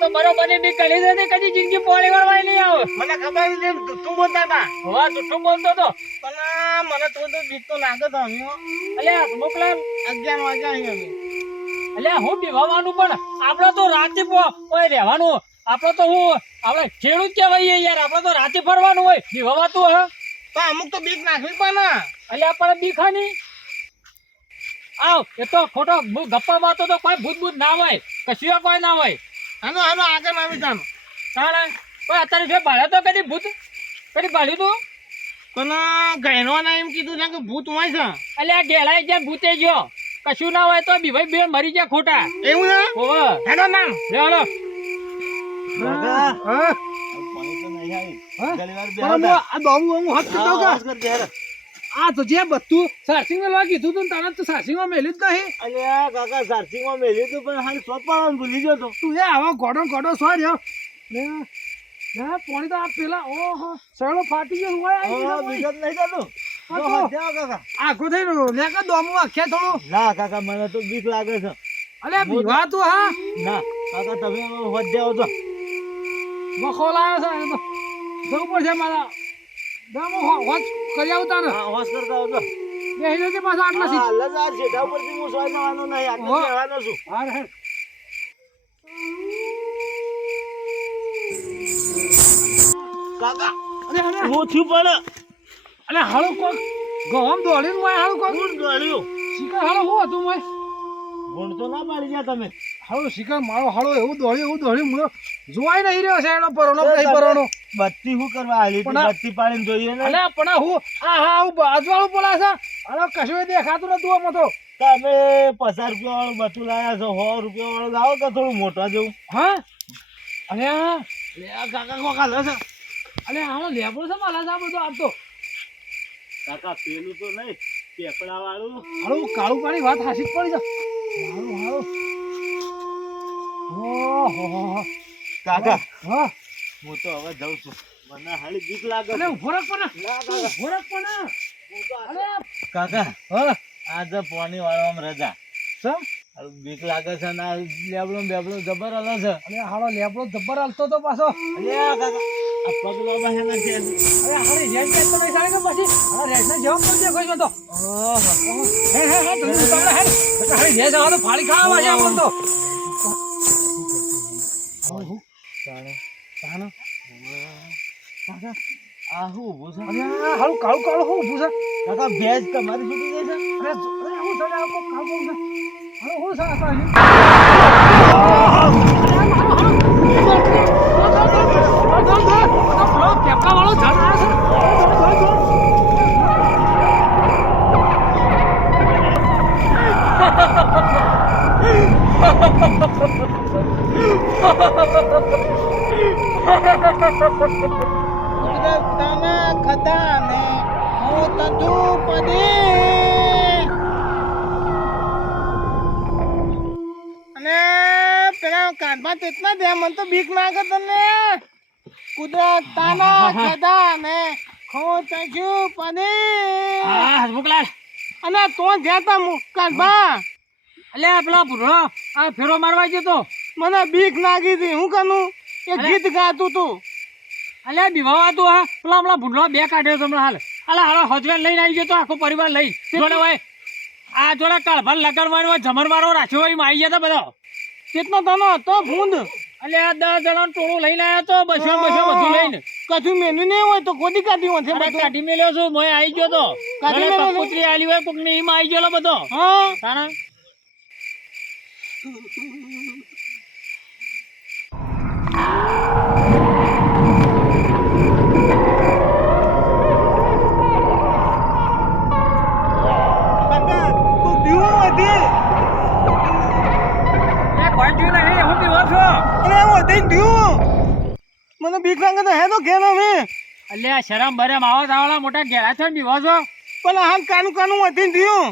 તો બરોબર ની બીક કરી દે કદી જિંદગી પોળી વાળવા નહીં આવે. મને ખબર નથી તું બોલતા હતા. હા જુઠ્ઠું બોલતો તો પણ મને તો બીક તો લાગે તો અમે અલ્યા મોકલાલ 11 વાગ્યા અહીં અલ્યા હું બીવાનું પણ આપડે તો રાતે હોય રહેવાનું. આપડે તો હું આપડે ખેડૂત કહેવાય યાર. આપડે તો રાતે ફરવાનું હોય બીવાતું હે તો અમુક તો બીક નાખવી પણ અલ્યા પણ બીખાની આવ એ તો ખોટો ગપ્પા મારતો તો કોઈ ભૂત ભૂત ના હોય કશું કોઈ ના હોય. હાલો હાલો આગળ આવી જાનો તાણે કોઈ અત્યારે જે ભાડ્યા તો કદી ભૂત કદી ભાડ્યું તું પણ ગહેનો ના એમ કીધું છે કે ભૂત હોય છે. અલ્યા ગેલાઈ જ્યાં ભૂતે ગયો કશું ના હોય તો બીભાઈ બે મરી ગયા ખોટા એવું ને ઓવે હેનો નામ લે હાલો આ તો જે બધું સારસિંગ મેલવા કીધું તું તને તો સારસિંગ માં મેલ્યું જ નહીં. અલ્યા કાકા સારસિંગ માં મેલ્યું તું પણ હાલ સોપાવાનું ભૂલી ગયો તો. તું એ આવા ગોડો સો રહ્યો પાણી તો આ પેલા ઓહો સળો ફાટી ગયો હોય બીજું નહીં થતું આખો થઈ રહ્યો લે કે દોમું આખે થોડું ના કાકા મને તો બીક લાગે છે. અલે બીવા તું હા ના કાકા તમે વધ્યા છો બખો લાવ્યો છે તો જવું પડશે મારા દમો હોજ કરી આવતા ને હોશ કરતા આવતો બેહી જજે પાછા આટલા સી હાલ જ આ જેઠા ઉપરથી હું સોય જવાનો નહીં આટલે કહેવાનો છું. હા હે કાકા અરે અરે હું થયું પણ અલે હાલો કોક ગોમ દોડીને મોય હાલો કોક કોણ ગળ્યું શિકાર હાલો હું હતું મોય ગુણ તો ના પાડી ગયા તમે. હાલો શિકાર મારો હાલો એવું દોડ્યું મુયો જોવાય નહીં રહ્યો છે એનો પરણો નહીં પરણો બત્તી શું કરવા આલી તું? બત્તી પાડીને જોઈએ ને. અલે પણ હું હા હું બાજવાળું બોલા છે હાલો કશું દેખાતું નતું આમાં તો તમે 50 રૂપિયા વાળું બત્તું લાયા છો 100 રૂપિયા વાળું લાવો કે થોડું મોટા જેવું. હા અલે કાકા કોક હાલે છે અલે હાલો લેબડો છે માલા છે આ બધું આમ તો કાકા પેલું તો નહીં પેપડા વાળું. હાલો કાળું પાણી વાત હાસી જ પડી છે હાલો હાલો ઓહો કાકા હા હું તો હવે જાઉં છું. મને હાલી બીક લાગે અલે ઉભો રાખ પણ ના કાકા ઉભો રાખ પણ અલે કાકા હા આજે પાણી વાળવામાં રજા સમ હાલ બીક લાગે છે ને આ લેબડો બેબડો જબર હલે છે. અલે હાલો લેબડો જબ્બર હાલતો તો પાછો અલ્યા કાકા આ પગલો બહેના છે. અરે હાલો રેડ કે તો નહીં સારે કે પછી હા રેડ ને જવાબ તો કોઈ મતો ઓહો હે તમે તમને હે હાલી રે જાવ તો ફાળી ખાવા છે આપણ તો તાણે કાકા આ શું ઊભું છે? અરે હાલો કાળું હું ઊભું છે કાકા ભેજ તમારી છૂટી ગઈ છે. અરે હું સજા કો કાળું છે હાલો હું સજા કેપકા વાળો ઝાડ આવે છે તને ખતા ને હું તજુ પડી અને પેલા કાઢમાં તેટલા દે મને તો બીક લાગે તને કુદરત તાના ખતા ને હું તજુ પડી હા મોકલાલ અને તો જતા કાઢવા અલે પેલા ભૂરો આ ફેરો મારવા જતો મને બીક લાગી હતી હું કનું એક ગીત ગાતું તું અલે બીવાતું હા પેલા હમણાં ભૂંડલો બે કાઢ્યો તમને હાલ અલે હાલો હસબેન્ડ લઈને આવી ગયો તો આખો પરિવાર લઈ જોડે ભાઈ આ જોડે કાળભાન લગાડવાનો હોય જમર મારો રાખ્યો હોય એમાં આવી ગયા બધા કેટલો તનો હતો ભૂંડ અલે આ 10 જણાનું ટોળું લઈને આવ્યો તો બસો બધું લઈને કશું મેન્યુ નહીં હોય તો કોદી કાઢી હોય છે અરે કાઢી મેલ્યો છું મોય આવી ગયો તો કાઢી મેલ્યો છું? કપૂતરી આલી હોય કોક ની એમાં આવી ગયેલો બધો હા તારા કાકા તું દીવો વધી એ કોઈ થયું નહીં હું બીવો છો અને વધી દીવો મને બીક લાગે તો હે તો ઘેર અમે અલ્યા શરમ બરમ આવો તાવળા મોટા ઘેરા છો ને બીવો છો પણ હાલ કાનું કાનું વધી દીવું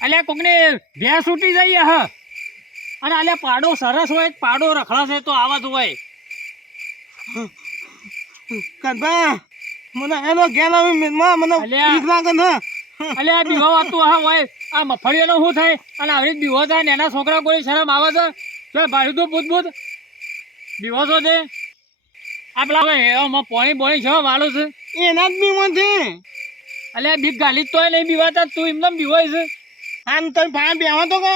અલ્યા કોકને ભેંસ ઉઠી જઈએ હ અને અલ્યા પાડો સરસ હોય પાડો રખડાશે તો આવા જ હોય કાકા મને એનો ઘેર અમે મેનમાં મને અલ્યા. બીક લાગે ને અલ્યા બીવો વાતું હા હોય આ મફળીઓનો શું થાય અને આવી રીતે બીવો થાય ને એના છોકરા કોઈ શરમ આવે છે ચાલ ભાડું તું ભૂત બીવો છો તે આપણા પાણી બોણી છે વાળું છે એના જ બીવો છે અલ્યા બીક ગાલી તોય નહીં બીવાતા તું એમને બીવાય છે આમ તમે ભાઈ બેહો તો કે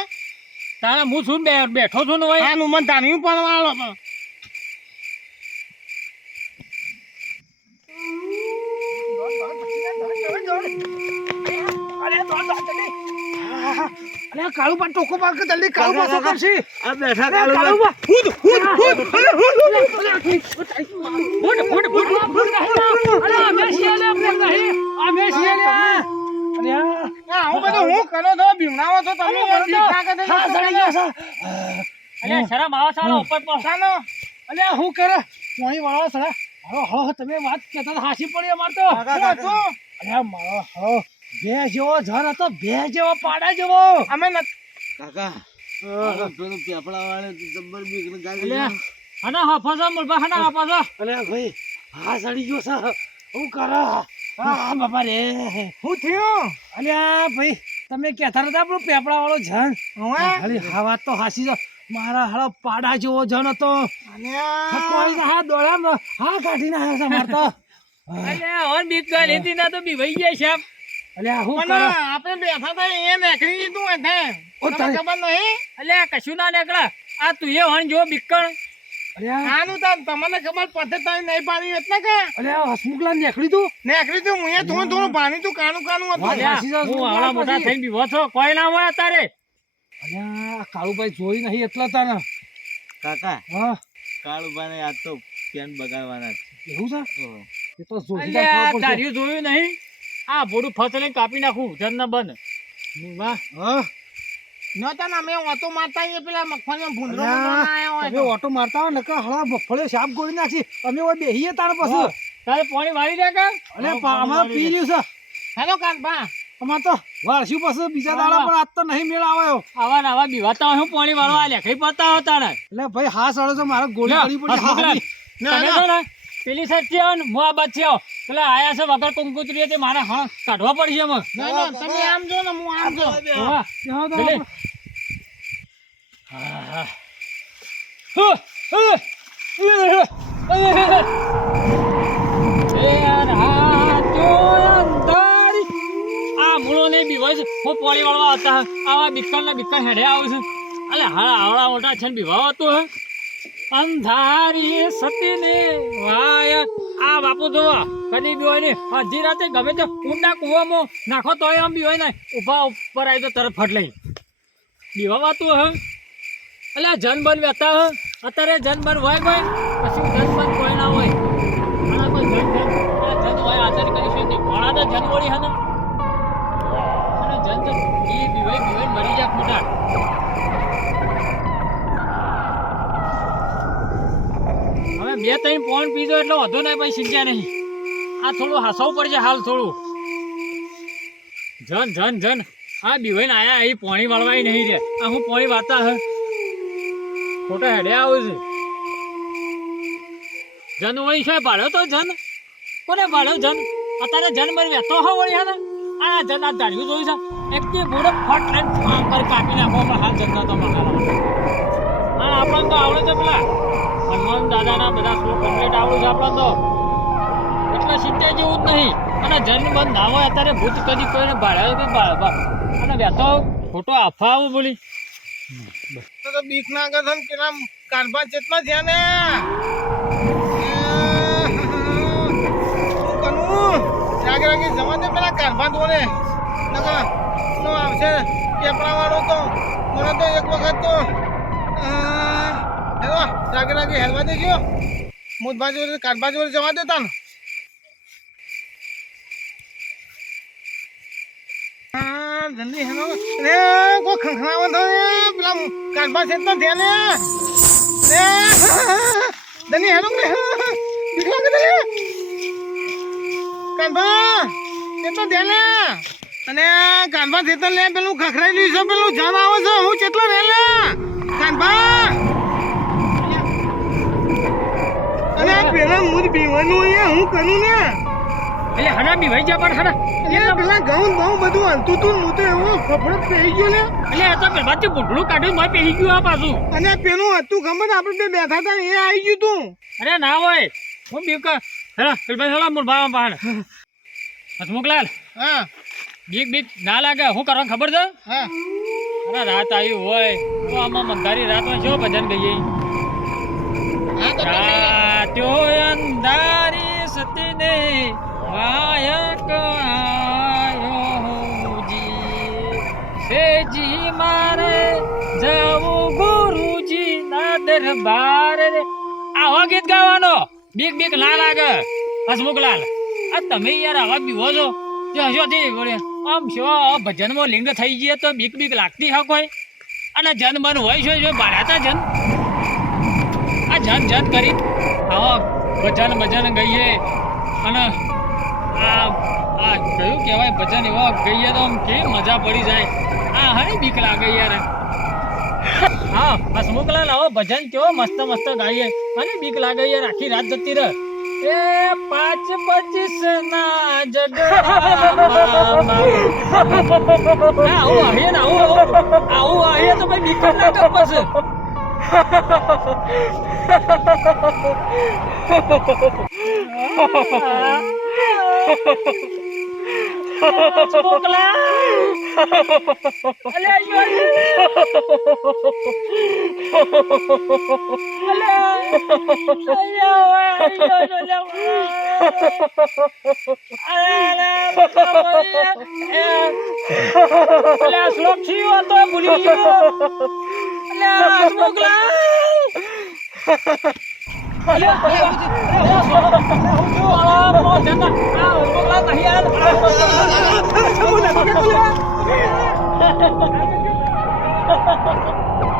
તારા હું છું ને બેઠો છું ને ભાઈ હા નું મને ધાન્યું પણ વાળો અરે કાળુ પણ ટોકો પાક જલ્દી કાળુ પાછો કરશી આ બેઠા કાળુ બા હુદ હુદ હુદ અરે અમે છીએ લે આપણે નહીં અમે છીએ લે અરે ના હું બધું હું કરો તો બીવડાવો છો તમે યાર બીક લાગે છે હા સડી ગયો છે અલ્યા શરમ આવે સાલો ઉપર પર ચાલો અલે હું કરે મોહી વાળો સડા હો તમે વાત કેતા હાસી પડી અમાર તો કાકા અરે મારો હો બે જેવો જર હતો બે જેવો પાડા જેવો અમે કાકા પેલું પેપડા વાળે જબ્બર બીક અલ્યા હના હાફા મુલબા હના હાફા અલે ભાઈ હા સડી ગયો છે હું કરે હા બાપા રે હું થયું અલ્યા ભાઈ તમે કહેતા હતા આપણું પેપડા વાળો જન ખાલી હા વાત તો હાસી છે મારા હાલો પાડા જેવો જન હતો કોઈ ના હા દોડામ હા કાઢીને આવ્યો છે માર તો અલ્યા ઓર બીક ગાલી હતી ના તો બીવાઈ ગયા સાહેબ અલ્યા હું પણ કરે આપણે બેઠા હતા એ નીકળી દીધું હે ઓ તમને ખબર નહીં અલ્યા કશું ના નીકળે આ તું એ હણ જો બીકણ અલ્યા આનું તો તમને ખબર પડે તમે નહીં પાડી એટલે કે અલ્યા હસમુખલા નીકળી તું નીકળી તું હું થોડું થોડું પાણી તું કાનું કાનું હતું અલ્યા હું આવડા મોટા થઈને બીવો છો કોઈ ના હોય અત્યારે અલ્યા કાળુભાઈ જોઈ નહીં એટલા તાને કાકા હા કાળુભાઈ આજ તો પેન બગાડવાના એવું છે છે એ તો જોઈ અલ્યા તાર્યું જોયું નહીં આ ભોડું ફસલે કાપી નાખું જન ના બંધ વાહ હા નહોતા ને અમે ઓટો મારતા આવીએ પેલા મગફળીનો ભૂંડરો અલ્યા, આવ્યો હોય તમે ઓટો મારતા હોય ને કે હળા મગફળીઓ સાપ ગોળી નાખી અમે ઓય બેહીએ તાર પછી તારે પાણી વાળી દે કે અલે અમાર પી રહ્યું છે હેલો કાનબા અમાર તો વાળશું પછી બીજા દાડા પણ આજ તો નહીં મેળ આવ્યો આવા ને આવા બીવાતા હોય હું પાણી વાળવા આ લેખડી પડતા હોતા ને એટલે ભાઈ હા સળો છે મારે ગોળી પડી પડી હા હસમુખલાલ, આવી. તમે છો ને પેલી સાઈડ થી આવો ને હું આ બાદ થી આવો પેલા આયા છે વગર કંકુતરી તે મારે હા કાઢવા પડશે એમાં ના ના તમે આમ જો ને હું આમ જો વાહ. બેહો તો પેલે. હા. હું. એ યાર હા તો અંધારી આ મૂળો નહીં બીવાય છે હું પાણી વાળવા આવતા આવા બીકણ ને બીકણ હેડે આવું છે અલે હા આવડા મોટા છે ને બીવા હતું હે અંધારી સતીને વાય આ બાપુ જોવા કદી બી હોય ને અડધી રાતે ગમે તે ઊંડા કૂવામાં નાખો તોય આમ બી હોય ને ઊભા ઉપર આવી તો તરત ફટ લઈ બીવા વાતું હે એટલે જન બન વેતા હે અત્યારે જન બન હોય કોઈ પછી જન બન કોઈ ના હોય આના કોઈ જન હોય આચાર કરીશું નહીં ઘણા તો જન વળી હે ને અને જન તો બીવાઈ મરી જાય મોટા હવે બે ત્રણ પોઈન્ટ પીધો એટલે વધુ નહીં પછી શીખ્યા નહીં આ થોડું હસાવવું પડશે હાલ થોડું જન આ બીવાઈને આયા અહીં પાણી વાળવાય નહીં રે આ હું પાણી વાતા હે ખોટા હેડે આવું છે જન વળી છે ભાડ્યો તો જન કોને ભાડ્યો જન અત્યારે જન મરી વેતો હો વળી હે ને આ જન આ દાઢ્યું જોયું છે એક થી બુડો ફટ લઈને ફાં કરી કાપી નાખો પણ હાલ જન તો મસાલા હા આપણને તો આવડે છે પેલા હનુમાન દાદાના બધા સ્લો કમ્પ્લીટ આવડું છે આપણને તો એટલે સિત્તેર જેવું જ નહીં અને જન બંધ ના હોય અત્યારે ભૂત કદી કોઈને ભાડ્યો અને વેતો ખોટો આફા આવું બોલી તો બીક ના કરે ને પેલા કાનબા જેટલા છે ને શું કરું રાગે રાગે જવા દે પેલા કાનબા દોડે નકા નો આવશે પેપડા વાળો તો મને તો એક વખત તો હેલો રાગે હેલવા દેજો મુદ બાજુ કાઠ બાજુ જવા દેતા ને જલ્દી હેલો રે કોઈ ખખડાવો તો પેલા કાઠબા છે તો ધ્યાન રે દની હેલો ને દીકરા કે દે કાઠબા તે તો ધ્યાન અને કાનબા થેતર લે પેલું ખખરાઈ છે પેલું જાન આવે છે હું કેટલો રે લે કાનબા અને પેલા મૂડ બીવાનું અહીંયા હું કરું ને એટલે હના બી વઈ જા પણ હના એટલે પેલા ઘઉં બધું હલતું તું હું તો એવો ફફડો પહેરી ગયો ને એટલે આ તો પેલાથી બુઢડું કાઢ્યું મેં પહેરી ગયું આ પાછું અને પેલું હતું ખબર આપણે બે બેઠા હતા ને એ આવી ગયું તું અરે ના હોય હું બીક હેલા પેલા હેલા મોર બાવા પાણ હસમુખલાલ હા બીક ના લાગે હું કરવાનું ખબર છે હા અરે રાત આવી હોય તો આમાં મંદારી રાતમાં શું ભજન ગઈએ રાત્યો અંધારી સતીને વાયક આયો જી સેજી મારે જાવું ગુરુજી ના દરબાર રે આવો ગીત ગાવાનો બીક ના લાગે હસમુખલાલ આ તમે યાર આવા બીવો છો આમ શું ભજનમાં લિંગ થઈ જઈએ તો બીક લાગતી હા કોઈ અને જન મન હોય છે બારાતા જન આ જન કરી આવો ભજન ગઈએ અને આ કયું કહેવાય ભજન એવો ગઈએ તો આમ કેવી મજા પડી જાય આ હરી બીક લાગે યાર હા હસમુખલાલ આવો ભજન કેવો મસ્ત ગાઈએ અને બીક લાગે યાર આખી રાત જતી રહે એ 5-25 ના જગમાં આવું આવીએ ને આવું આવીએ તો ભાઈ બીક ના કપશે ભૂલી ગયો